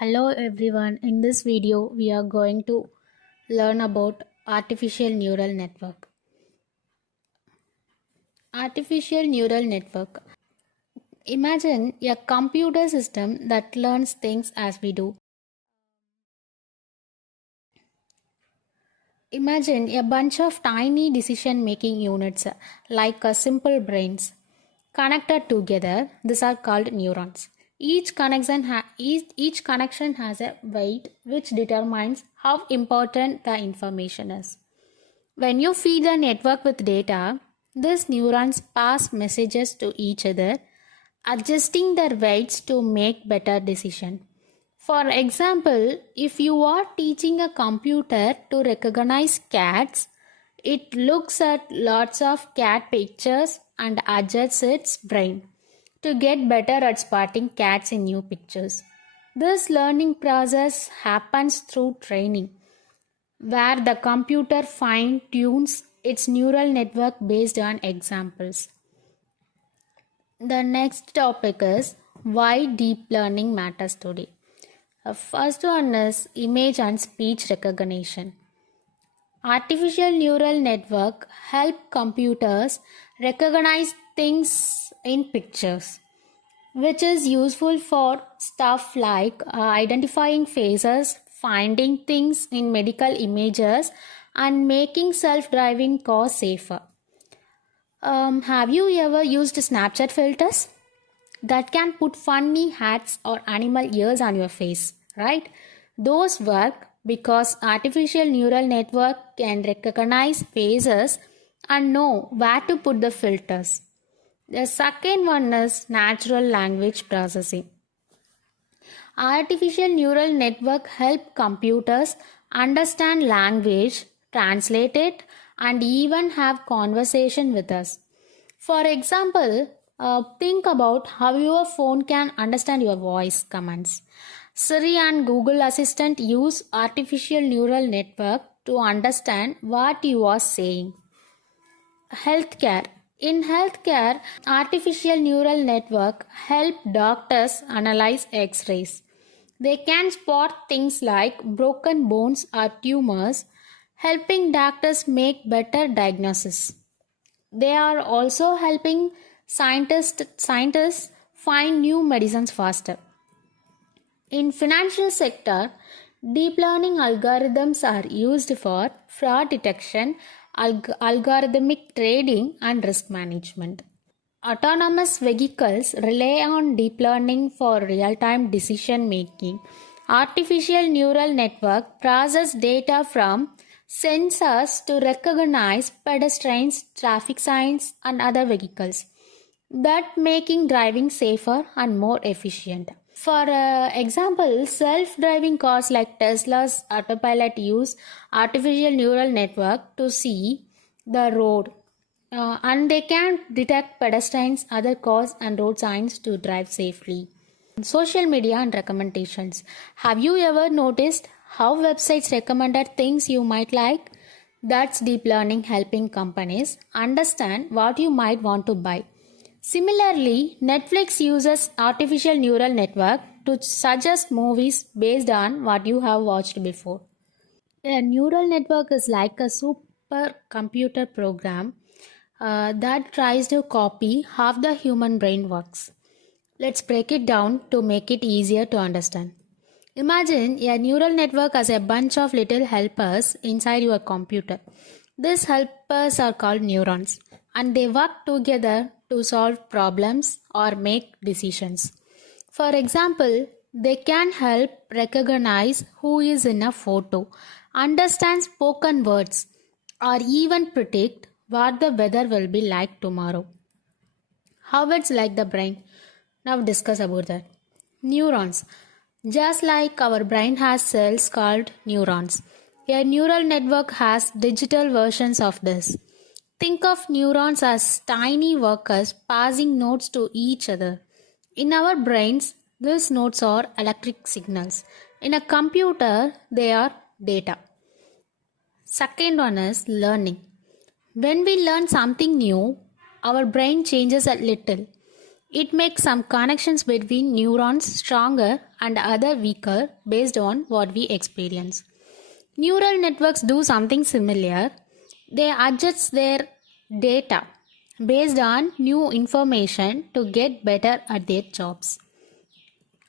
Hello everyone, in this video we are going to learn about artificial neural network. Artificial neural network. Imagine a computer system that learns things as we do. Imagine a bunch of tiny decision making units like simple brains connected together. These are called neurons. Each connection has a weight which determines how important the information is. When you feed the network with data, these neurons pass messages to each other, adjusting their weights to make better decisions. For example, if you are teaching a computer to recognize cats, it looks at lots of cat pictures and adjusts its brain to get better at spotting cats in new pictures. This learning process happens through training, where the computer fine-tunes its neural network based on examples. The next topic is why deep learning matters today. The first one is image and speech recognition. Artificial neural network help computers recognize things in pictures, which is useful for stuff like identifying faces, finding things in medical images, and making self-driving cars safer. Have you ever used Snapchat filters that can put funny hats or animal ears on your face, right? Those work because artificial neural network can recognize faces and know where to put the filters. The second one is natural language processing. Artificial neural network help computers understand language, translate it, and even have conversation with us. For example, think about how your phone can understand your voice commands. Siri and Google Assistant use artificial neural network to understand what you are saying. Healthcare. In healthcare, artificial neural network help doctors analyze X-rays. They can spot things like broken bones or tumors, helping doctors make better diagnosis. They are also helping scientists find new medicines faster. In financial sector, deep learning algorithms are used for fraud detection, algorithmic trading, and risk management. Autonomous vehicles rely on deep learning for real-time decision making. Artificial neural network process data from sensors to recognize pedestrians, traffic signs, and other vehicles, that making driving safer and more efficient. For example, self-driving cars like Tesla's autopilot use artificial neural network to see the road, and they can detect pedestrians, other cars, and road signs to drive safely. Social media and recommendations. Have you ever noticed how websites recommended things you might like? That's deep learning helping companies understand what you might want to buy. Similarly, Netflix uses artificial neural network to suggest movies based on what you have watched before. A neural network is like a supercomputer program that tries to copy how the human brain works. Let's break it down to make it easier to understand. Imagine a neural network as a bunch of little helpers inside your computer. These helpers are called neurons, and they work together to solve problems or make decisions. For example, they can help recognize who is in a photo, understand spoken words, or even predict what the weather will be like tomorrow. How it's like the brain? Now discuss about that. Neurons. Just like our brain has cells called neurons, a neural network has digital versions of this. Think of neurons as tiny workers passing nodes to each other. In our brains, these nodes are electric signals. In a computer, they are data. Second one is learning. When we learn something new, our brain changes a little. It makes some connections between neurons stronger and other weaker based on what we experience. Neural networks do something similar. They adjust their data based on new information to get better at their jobs.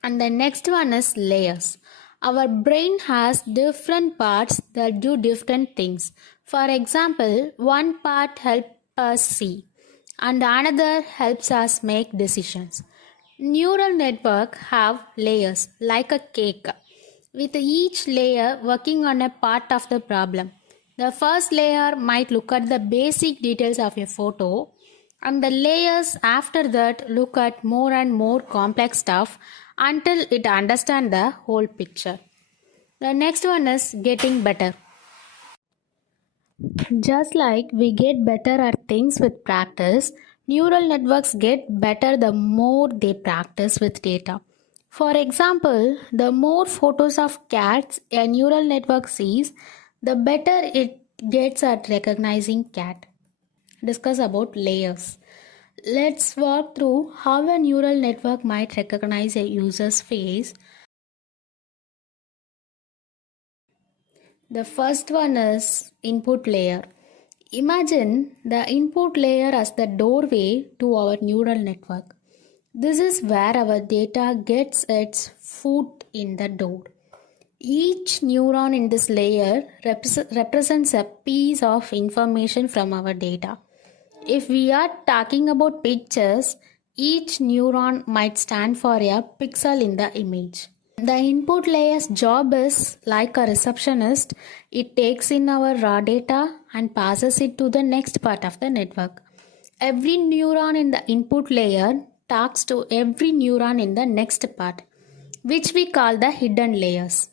And the next one is layers. Our brain has different parts that do different things. For example, one part helps us see and another helps us make decisions. Neural network have layers like a cake, with each layer working on a part of the problem. The first layer might look at the basic details of a photo, and the layers after that look at more and more complex stuff until it understands the whole picture. The next one is getting better. Just like we get better at things with practice, neural networks get better the more they practice with data. For example, the more photos of cats a neural network sees, the better it gets at recognizing cat. Discuss about layers. Let's walk through how a neural network might recognize a user's face. The first one is input layer. Imagine the input layer as the doorway to our neural network. This is where our data gets its foot in the door. Each neuron in this layer represents a piece of information from our data. If we are talking about pictures, each neuron might stand for a pixel in the image. The input layer's job is like a receptionist. It takes in our raw data and passes it to the next part of the network. Every neuron in the input layer talks to every neuron in the next part, which we call the hidden layers.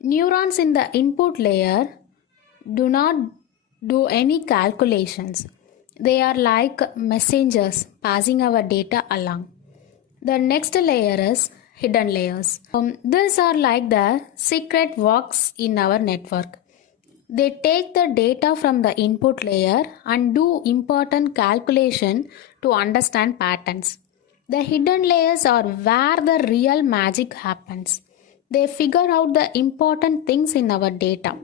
Neurons in the input layer do not do any calculations. They are like messengers passing our data along. The next layer is hidden layers. These are like the secret walks in our network. They take the data from the input layer and do important calculation to understand patterns. The hidden layers are where the real magic happens. They figure out the important things in our data.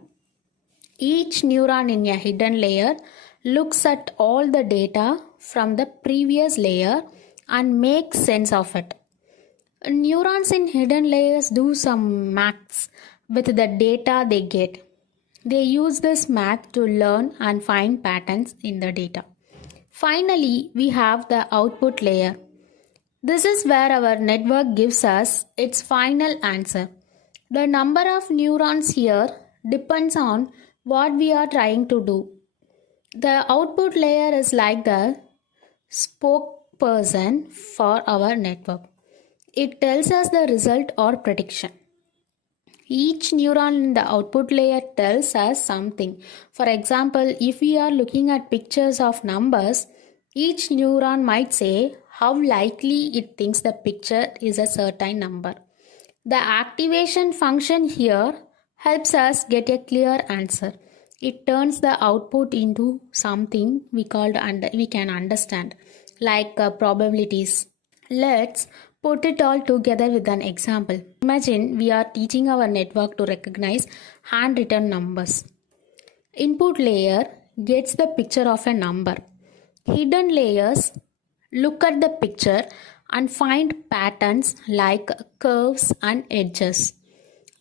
Each neuron in a hidden layer looks at all the data from the previous layer and makes sense of it. Neurons in hidden layers do some maths with the data they get. They use this math to learn and find patterns in the data. Finally, we have the output layer. This is where our network gives us its final answer. The number of neurons here depends on what we are trying to do. The output layer is like the spokesperson for our network. It tells us the result or prediction. Each neuron in the output layer tells us something. For example, if we are looking at pictures of numbers, each neuron might say how likely it thinks the picture is a certain number. The activation function here helps us get a clear answer. It turns the output into something we can understand, like probabilities. Let's put it all together with an example. Imagine we are teaching our network to recognize handwritten numbers. Input layer gets the picture of a number. Hidden layers look at the picture and find patterns like curves and edges.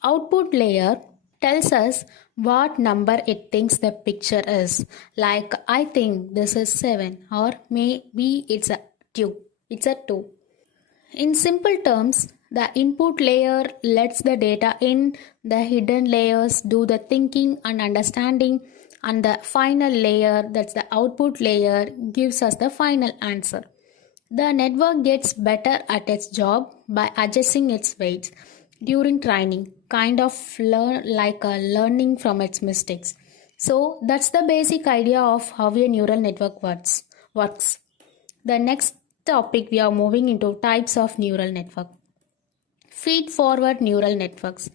Output layer tells us what number it thinks the picture is. Like, I think this is 7, or maybe it's a 2. In simple terms, the input layer lets the data in, the hidden layers do the thinking and understanding, and the final layer, that's the output layer, gives us the final answer. The network gets better at its job by adjusting its weights during training, kind of learning from its mistakes. So that's the basic idea of how a neural network works. The next topic, we are moving into types of neural network. Feed-forward neural networks.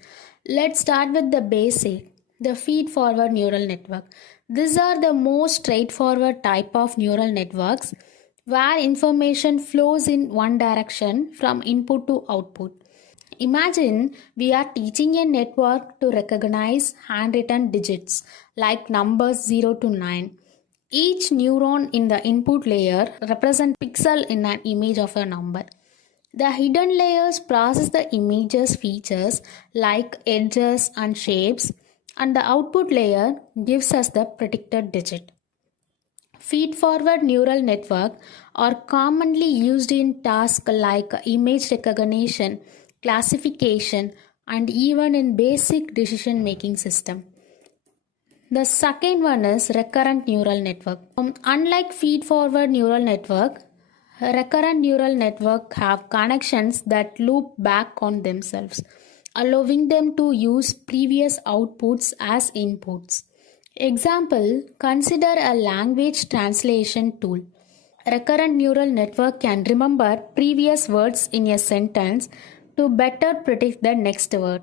Let's start with the basic, the feed-forward neural network. These are the most straightforward type of neural networks. where information flows in one direction from input to output. Imagine we are teaching a network to recognize handwritten digits like numbers 0 to 9. Each neuron in the input layer represents a pixel in an image of a number. The hidden layers process the image's features like edges and shapes, and the output layer gives us the predicted digit. Feed-forward neural network are commonly used in tasks like image recognition, classification, and even in basic decision-making system. The second one is recurrent neural network. Unlike feed-forward neural network, recurrent neural network have connections that loop back on themselves, allowing them to use previous outputs as inputs. Example, consider a language translation tool. Recurrent neural network can remember previous words in a sentence to better predict the next word.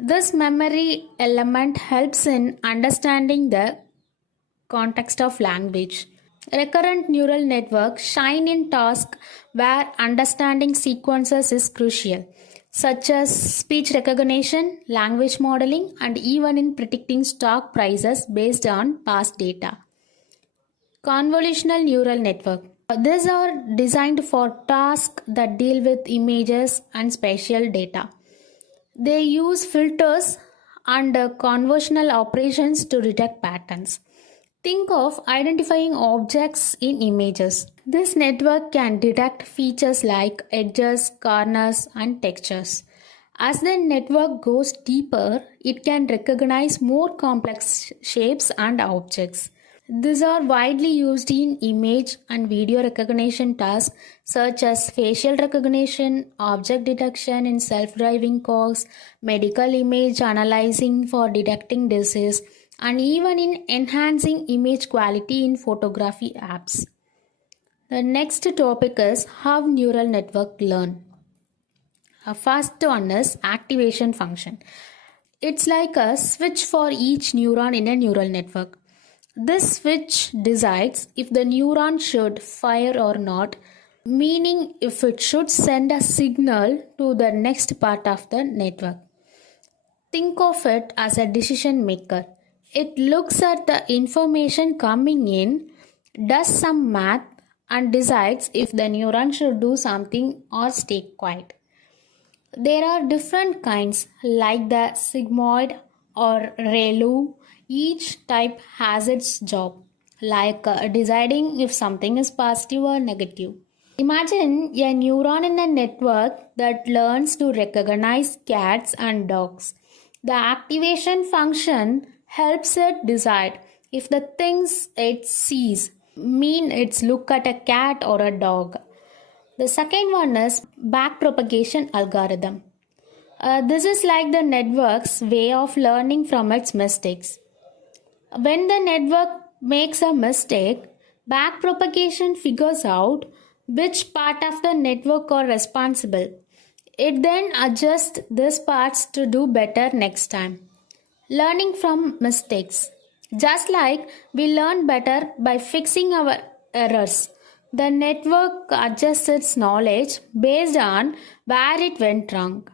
This memory element helps in understanding the context of language. Recurrent neural networks shine in tasks where understanding sequences is crucial, such as speech recognition, language modeling, and even in predicting stock prices based on past data. Convolutional neural network. These are designed for tasks that deal with images and spatial data. They use filters and convolutional operations to detect patterns. Think of identifying objects in images. This network can detect features like edges, corners, and textures. As the network goes deeper, it can recognize more complex shapes and objects. These are widely used in image and video recognition tasks such as facial recognition, object detection in self-driving cars, medical image analyzing for detecting disease, and even in enhancing image quality in photography apps. The next topic is how neural network learn. First one is activation function. It's like a switch for each neuron in a neural network. This switch decides if the neuron should fire or not, meaning if it should send a signal to the next part of the network. Think of it as a decision maker. It looks at the information coming in, does some math, and decides if the neuron should do something or stay quiet. There are different kinds like the sigmoid or ReLU. Each type has its job, like deciding if something is positive or negative. Imagine a neuron in a network that learns to recognize cats and dogs. The activation function helps it decide if the things it sees mean it's look at a cat or a dog. The second one is backpropagation algorithm. This is like the network's way of learning from its mistakes. When the network makes a mistake, backpropagation figures out which part of the network are responsible. It then adjusts these parts to do better next time. Learning from mistakes. Just like we learn better by fixing our errors, the network adjusts its knowledge based on where it went wrong.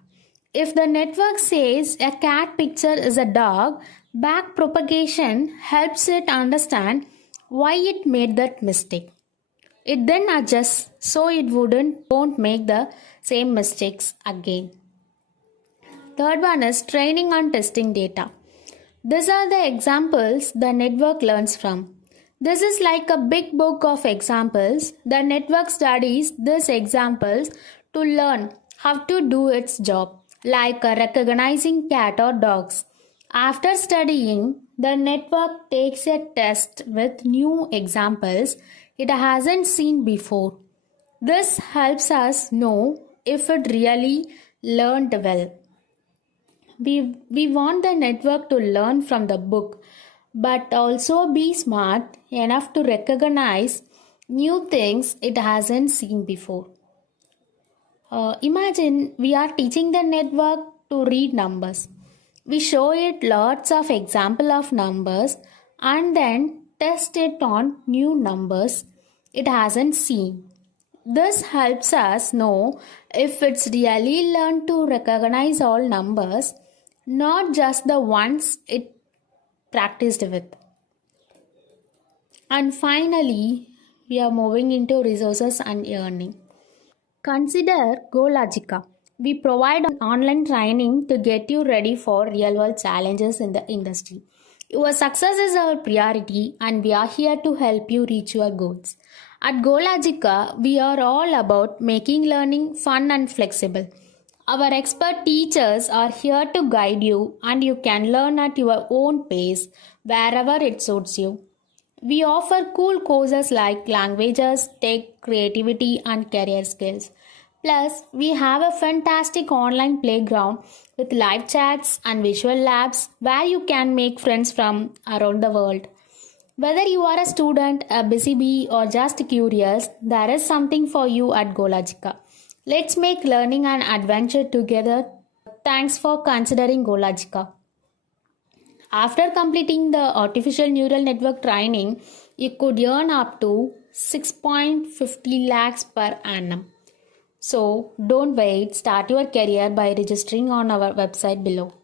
If the network says a cat picture is a dog, backpropagation helps it understand why it made that mistake. It then adjusts so it won't make the same mistakes again. Third one is training and testing data. These are the examples the network learns from. This is like a big book of examples. The network studies these examples to learn how to do its job, like recognizing cat or dogs. After studying, the network takes a test with new examples it hasn't seen before. This helps us know if it really learned well. We want the network to learn from the book, but also be smart enough to recognize new things it hasn't seen before. Imagine we are teaching the network to read numbers. We show it lots of example of numbers and then test it on new numbers. it hasn't seen. This helps us know if it's really learned to recognize all numbers, not just the ones it practiced with. And finally, we are moving into resources and earning. Consider GoLogica. We provide online training to get you ready for real world challenges in the industry. Your success is our priority, and we are here to help you reach your goals. At GoLogica, we are all about making learning fun and flexible. Our expert teachers are here to guide you, and you can learn at your own pace wherever it suits you. We offer cool courses like languages, tech, creativity, and career skills. Plus, we have a fantastic online playground with live chats and visual labs where you can make friends from around the world. Whether you are a student, a busy bee, or just curious, there is something for you at GoLogica. Let's make learning an adventure together. Thanks for considering GoLogica. After completing the artificial neural network training, you could earn up to 6.50 lakhs per annum. So don't wait, start your career by registering on our website below.